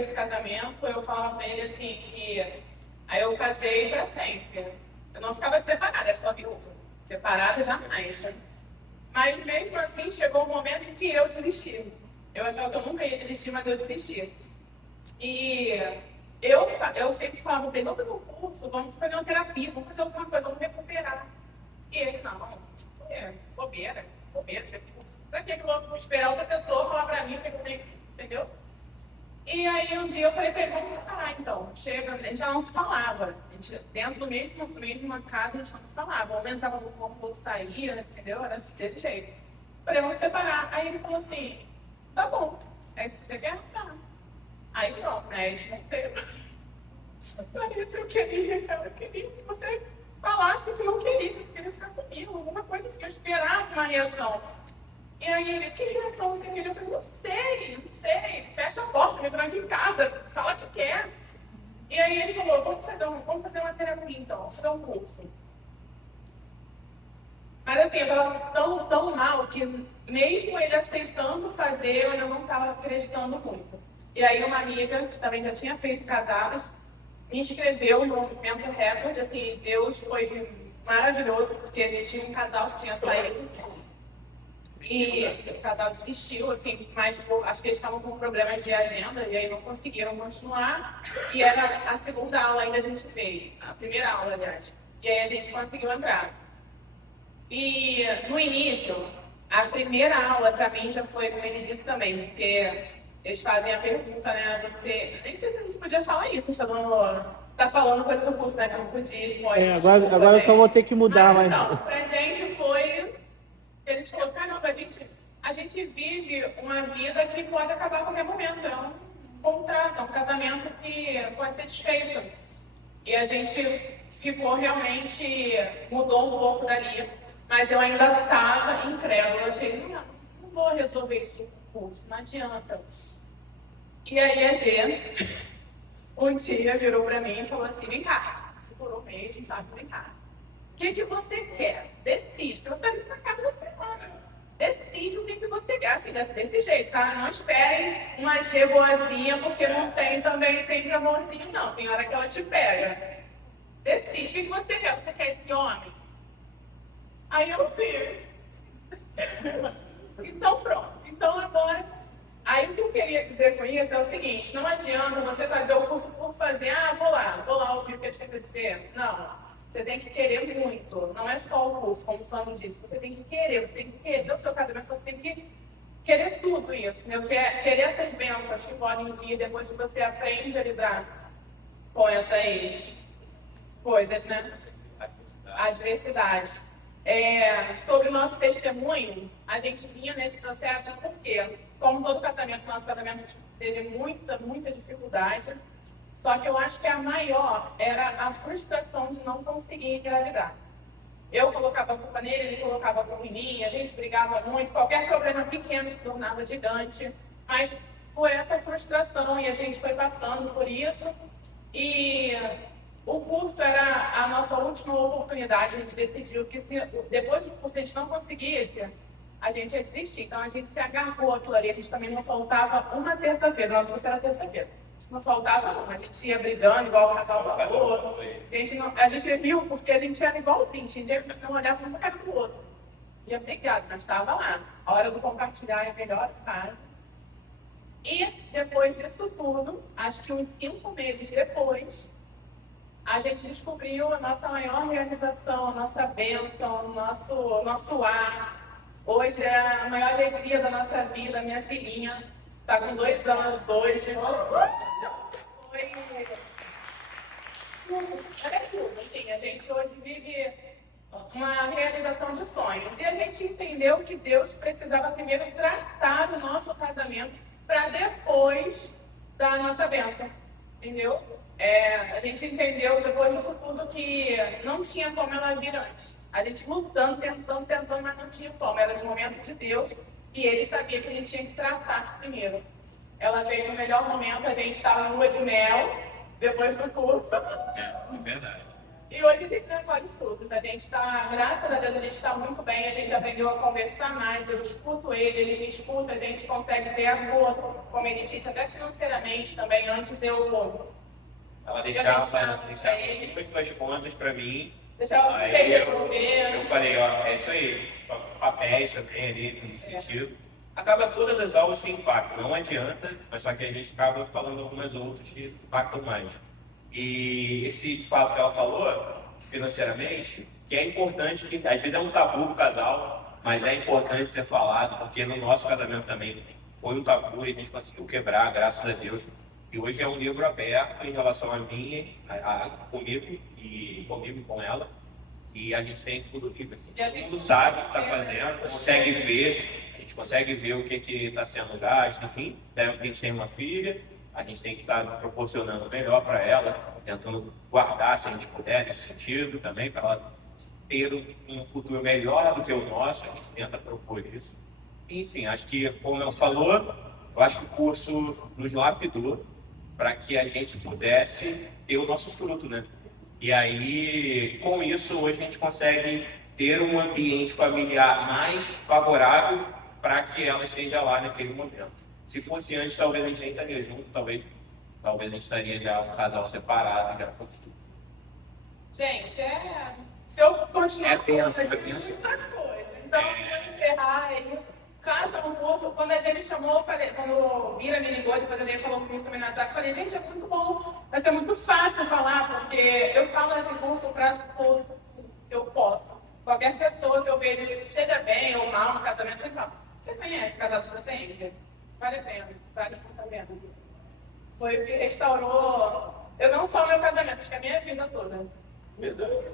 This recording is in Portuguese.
esse casamento, eu falava pra ele assim que aí eu casei pra sempre. Eu não ficava separada, era só viúva. Separada jamais. Mas mesmo assim chegou um momento em que eu desisti. Eu achava que eu nunca ia desistir, mas eu desisti. E eu sempre falava pra ele, vamos fazer um curso, vamos fazer uma terapia, vamos fazer alguma coisa, vamos recuperar. E ele, não, bobeira, curso. Pra que eu vou esperar outra pessoa falar pra mim o que eu tenho, entendeu? E aí um dia eu falei pra ele, vamos separar então. Chega, a gente já não se falava. A gente, dentro do mesma casa, a gente não se falava. Um entrava no corpo, o outro saía, entendeu? Era desse jeito. Falei, vamos separar. Aí ele falou assim, tá bom. É isso que você quer? Tá. Aí pronto, né? A gente não teve. Larissa, eu queria, cara. Eu queria que você falasse que não queria, que você queria ficar comigo. Alguma coisa assim, eu esperava uma reação. E aí ele, que reação você queria? Eu falei, não sei. Fecha a porta, me tranca em casa, fala que quer. E aí ele falou, vamos fazer uma terapia então, vamos fazer um curso. Mas assim, eu tava tão mal que mesmo ele aceitando fazer, eu ainda não estava acreditando muito. E aí uma amiga, que também já tinha feito casados, me inscreveu no Mentor Record. Assim, Deus foi maravilhoso, porque ele tinha um casal que tinha saído. E o casal desistiu, assim, mas acho que eles estavam com problemas de agenda e aí não conseguiram continuar. E era a segunda aula ainda a gente veio, a primeira aula, aliás. E aí a gente conseguiu entrar. E no início, a primeira aula para mim já foi, como ele disse também, porque eles fazem a pergunta, né, você... Nem sei se a gente podia falar isso, tá falando coisa do curso, né, que eu não podia expor. Agora eu só vou ter que mudar, mas... Então, pra gente foi... A gente falou, caramba, a gente vive uma vida que pode acabar a qualquer momento. É um contrato, é um casamento que pode ser desfeito. E a gente ficou realmente, mudou um pouco dali. Mas eu ainda estava incrédula. Eu achei, não vou resolver isso no curso, não adianta. E aí a G, um dia, virou para mim e falou assim, vem cá, segurou mesmo, sabe, vem cá. O que você quer? Decide. Porque você está vindo para cá toda semana. Decide o que você quer. Assim, desse jeito, tá? Não esperem uma G boazinha, porque não tem também sempre amorzinho, não. Tem hora que ela te pega. Decide o que você quer. Você quer esse homem? Aí eu assim... Então pronto. Então agora... Aí o que eu queria dizer com isso é o seguinte, não adianta você fazer o curso por fazer, vou lá ouvir o que eles têm para dizer. Não. Você tem que querer muito, não é só o curso, como o Sandro disse. Você tem que querer o seu casamento, você tem que querer tudo isso, né? Querer essas bênçãos que podem vir depois que você aprende a lidar com essas coisas, né? A adversidade. Sobre o nosso testemunho, a gente vinha nesse processo porque, como todo casamento, nosso casamento teve muita dificuldade. Só que eu acho que a maior era a frustração de não conseguir engravidar. Eu colocava a culpa nele, ele colocava a culpa em mim, a gente brigava muito, qualquer problema pequeno se tornava gigante. Mas por essa frustração, e a gente foi passando por isso, e o curso era a nossa última oportunidade. A gente decidiu que depois do curso a gente não conseguisse, a gente ia desistir. Então a gente se agarrou àquilo ali, a gente também não faltava uma terça-feira, nosso curso era terça-feira. Não faltava uma, a gente ia brigando, igual o casal falou. A gente viu, porque a gente era igualzinho, tinha dia que a gente não olhava uma cara do outro. Ia brigado, mas estava lá. A hora do compartilhar é a melhor fase. E depois disso tudo, acho que uns 5 meses depois, a gente descobriu a nossa maior realização, a nossa bênção, o nosso ar. Hoje é a maior alegria da nossa vida, minha filhinha. Está com 2 anos hoje. Olha tudo, assim, a gente hoje vive uma realização de sonhos. E a gente entendeu que Deus precisava primeiro tratar o nosso casamento para depois dar a nossa bênção. Entendeu? A gente entendeu depois disso tudo que não tinha como ela vir antes. A gente lutando, tentando, mas não tinha como. Era no momento de Deus. E ele sabia que a gente tinha que tratar primeiro. Ela veio no melhor momento, a gente estava em lua de mel, depois do curso. É verdade. E hoje a gente não colhe frutos. A gente está, graças a Deus, a gente está muito bem. A gente aprendeu a conversar mais. Eu escuto ele me escuta. A gente consegue ter acordo, como ele disse, até financeiramente também. Antes ela deixava muito as contas para mim. Deixava aí ele resolver. Eu falei, ó, é isso aí. Papéis também ali, nesse sentido. Acaba todas as aulas têm impacto, não adianta, mas só que a gente acaba falando algumas outras que impactam mais. E esse fato que ela falou, financeiramente, que é importante, que às vezes é um tabu pro casal, mas é importante ser falado, porque no nosso casamento também foi um tabu e a gente conseguiu quebrar, graças a Deus. E hoje é um livro aberto em relação a mim, comigo e com ela. E a gente tem tudo livre, assim. Todo mundo sabe o que está fazendo, consegue ver, a gente consegue ver o que está sendo gasto, enfim. Até a gente tem uma filha, a gente tem que estar proporcionando o melhor para ela, tentando guardar, se a gente puder, nesse sentido também, para ela ter um futuro melhor do que o nosso, a gente tenta propor isso. Enfim, acho que, como ela falou, eu acho que o curso nos lapidou para que a gente pudesse ter o nosso fruto, né? E aí, com isso, hoje a gente consegue ter um ambiente familiar mais favorável para que ela esteja lá naquele momento. Se fosse antes, talvez a gente nem estaria junto, talvez a gente estaria já um casal separado, já com futuro. Gente, se eu continuar tenso, falando aqui, muita coisa. Então, vou encerrar, é isso. Faça um curso. Quando a gente me chamou, eu falei, quando o Mira me ligou, depois a gente falou comigo também no WhatsApp, eu falei, gente, é muito bom, vai ser muito fácil falar, porque eu falo nesse curso para todo que eu posso. Qualquer pessoa que eu veja, seja bem ou mal no casamento, eu falo, você conhece Casados para Sempre? Vale a pena, vale a pena. Foi o que restaurou, eu não só o meu casamento, acho que a minha vida toda. Verdade.